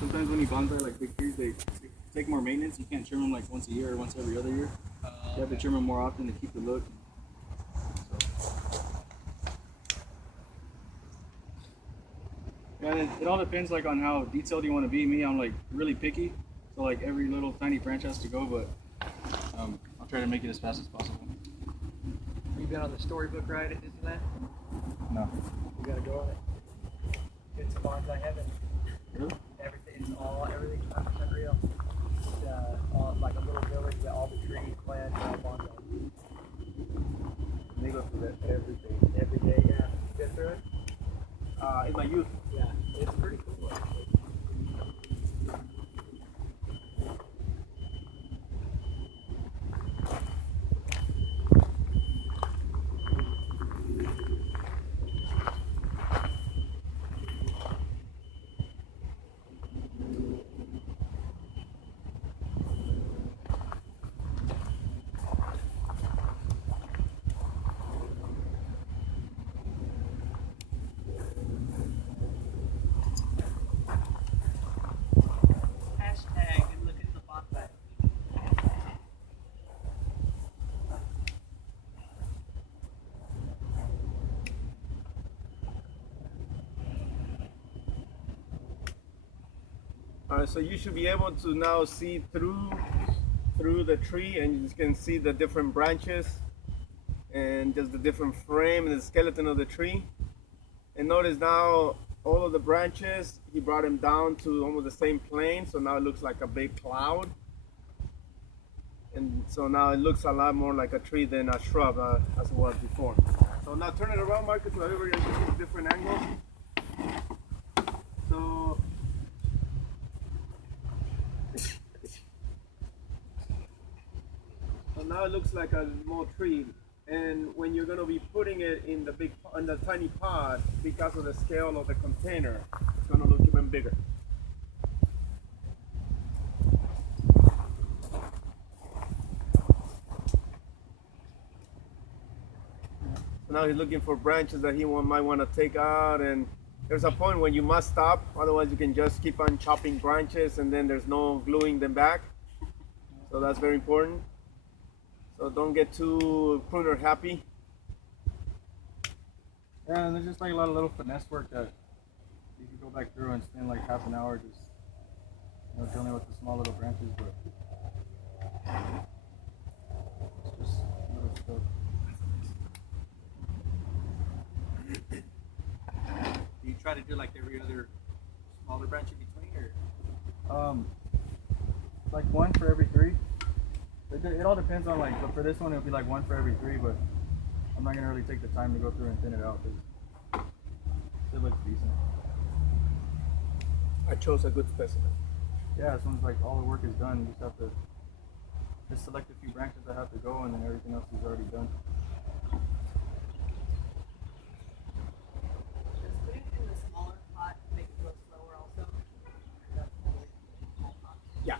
sometimes when you bonsai like big trees, they take more maintenance. You can't trim them like once a year or once every other year. You have to trim them more often to keep the look. So. Yeah, it all depends like on how detailed you want to be. Me, I'm like really picky, so like every little tiny branch has to go, but I'll try to make it as fast as possible. Have you been on the storybook ride at Disneyland? No. You gotta go on it. It's bonsai heaven. Really? Everything's 100% real. It's all, like a little village with all the trees, plants, all bonsai. And they go through that every day. Every day, yeah. You been through it? In my youth. Yeah, it's pretty cool actually. And look at the bonsai. So you should be able to now see through the tree, and you can see the different branches and just the different frame and the skeleton of the tree. And notice now all of the branches, he brought them down to almost the same plane, so now it looks like a big cloud. And so now it looks a lot more like a tree than a shrub as it was before. So now turn it around, Marcus, so everybody can see different angles. So now it looks like a small tree. And when you're going to be putting it in the tiny pot, because of the scale of the container, it's going to look even bigger. So now he's looking for branches that he might want to take out, and there's a point when you must stop, otherwise you can just keep on chopping branches and then there's no gluing them back. So that's very important. So don't get too pruner happy. Yeah, and there's just like a lot of little finesse work that you can go back through and spend like half an hour just dealing with the small little branches, but it's just little stuff. Do you try to do like every other smaller branch in between, or? Like one for every three. It all depends on like, but for this one it'll be like one for every three, but I'm not gonna really take the time to go through and thin it out because it looks decent. I chose a good specimen. Yeah, as soon as like all the work is done, you just have to just select a few branches that have to go, and then everything else is already done. Does putting it in the smaller pot make it go slower also? Yeah.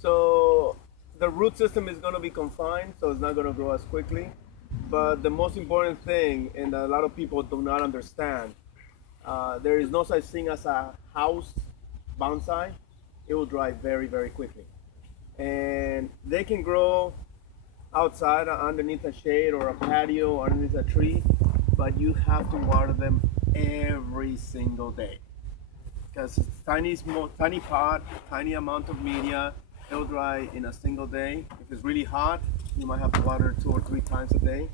So the root system is going to be confined, so it's not going to grow as quickly. But the most important thing, and a lot of people do not understand, there is no such thing as a house bonsai. It will dry very, very quickly. And they can grow outside underneath a shade or a patio or underneath a tree, but you have to water them every single day. Because it's tiny pot, tiny amount of media, it'll dry in a single day. If it's really hot, you might have to water 2 or 3 times a day.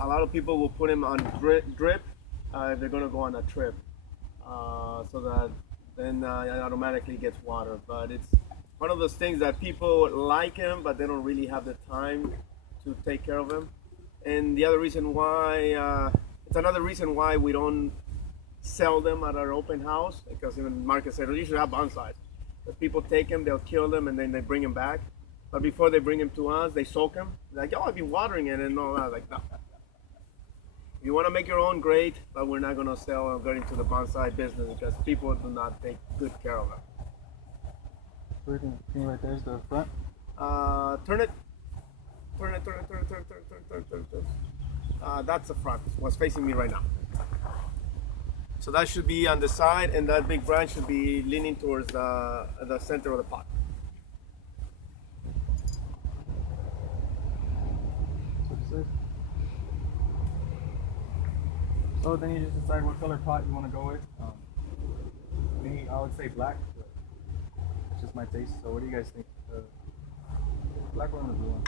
A lot of people will put them on drip if they're going to go on a trip, so that then it automatically gets water. But it's one of those things that people like them, but they don't really have the time to take care of them. And the other reason why, it's another reason why we don't sell them at our open house, because even Marcus said, you should have bonsais. Because people take them, they'll kill them, and then they bring them back. But before they bring them to us, they soak them. They're like, oh, I've been watering it and all that. Like, no. If you want to make your own, great, but we're not going to sell or get into the bonsai business because people do not take good care of them. Thing right there's the front. Turn it. That's the front. What's facing me right now. So that should be on the side, and that big branch should be leaning towards the center of the pot. So then you just decide what color pot you want to go with. Me, I would say black, but it's just my taste. So what do you guys think? Black one or blue one?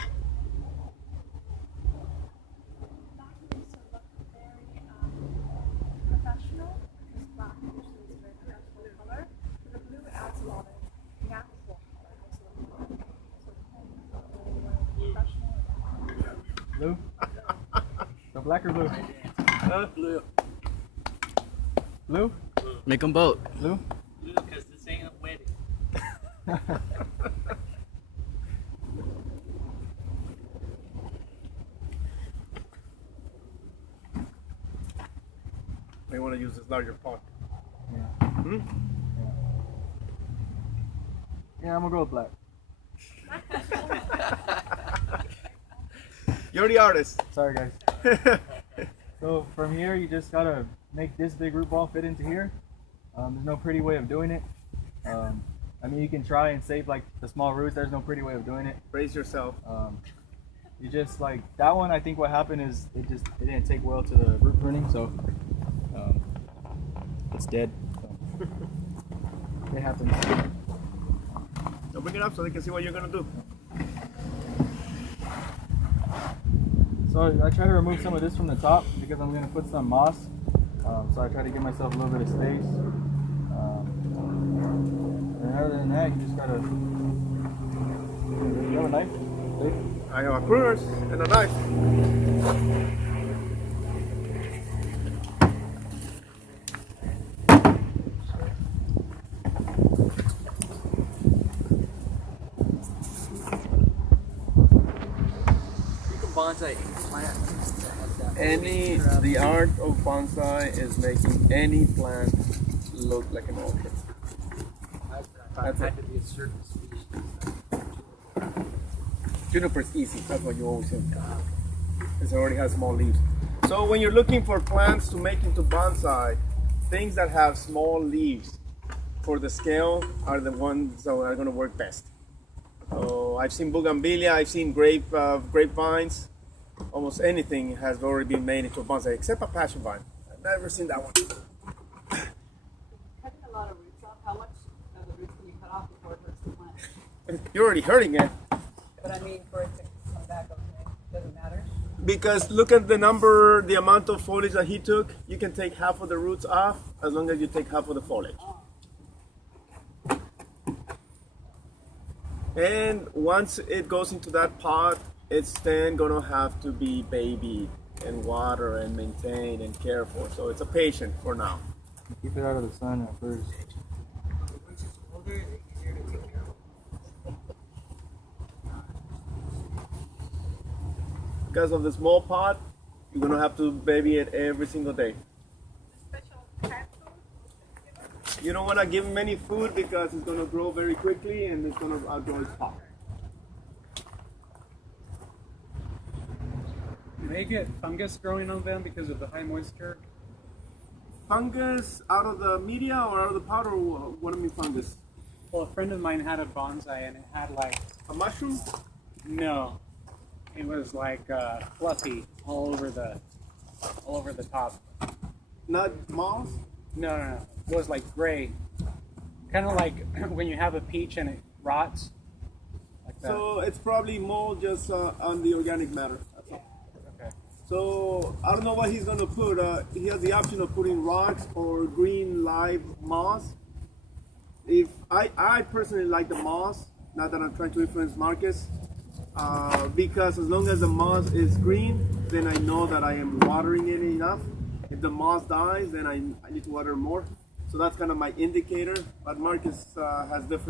Black makes it look very professional, because black usually is a very professional color. But the blue adds a lot of natural color. Makes it look more, so it depends on whether you want to be professional or Blue? So black or blue? Blue. Blue? Make them both. Blue? Blue, because this ain't a wedding. May want to use this larger pot. Yeah. Hmm? Yeah, I'm gonna go with black. You're the artist. Sorry guys. So from here, you just gotta make this big root ball fit into here. There's no pretty way of doing it. I mean, you can try and save like the small roots. There's no pretty way of doing it. Brace yourself. You just like that one. I think what happened is it didn't take well to the root pruning, so it's dead. So. It happens. So bring it up so they can see what you're gonna do. So I try to remove some of this from the top because I'm going to put some moss. So I try to give myself a little bit of space. And other than that, you just gotta. You have a knife? Dave? I have a pruners and a knife. Bonsai plant. The art of bonsai is making any plant look like an orchid. That's had to be a certain species. Juniper's easy, that's what you always say. Because it already has small leaves. So when you're looking for plants to make into bonsai, things that have small leaves for the scale are the ones that are going to work best. So I've seen bougainvillea, I've seen grapevines. Almost anything has already been made into a bonsai, except a passion vine. I've never seen that one. Cutting a lot of roots off. How much of the roots can you cut off before it hurts the plant? You're already hurting it. But I mean, for it to come back, okay, doesn't matter. Because look at the amount of foliage that he took. You can take half of the roots off as long as you take half of the foliage. And once it goes into that pot, it's then gonna have to be babied and watered and maintained and cared for. So it's a patient for now. Keep it out of the sun at first. Once it's older, it's easier to take care of. Because of the small pot, you're gonna have to baby it every single day. special cat food. You don't wanna give him any food because it's gonna grow very quickly and it's gonna outgrow its pot. Do they get fungus growing on them because of the high moisture? Fungus out of the media or out of the powder? What do you mean fungus? Well, a friend of mine had a bonsai and it had like, A mushroom? no, it was like fluffy all over the top. Not moss? No. It was like gray. Kind of like when you have a peach and it rots. Like that. So it's probably mold just on the organic matter. That's all. Okay. So I don't know what he's gonna put. He has the option of putting rocks or green live moss. If I personally like the moss, not that I'm trying to influence Marcus, because as long as the moss is green, then I know that I am watering it enough. If the moss dies, then I need to water more. So that's kind of my indicator. But Marcus has different.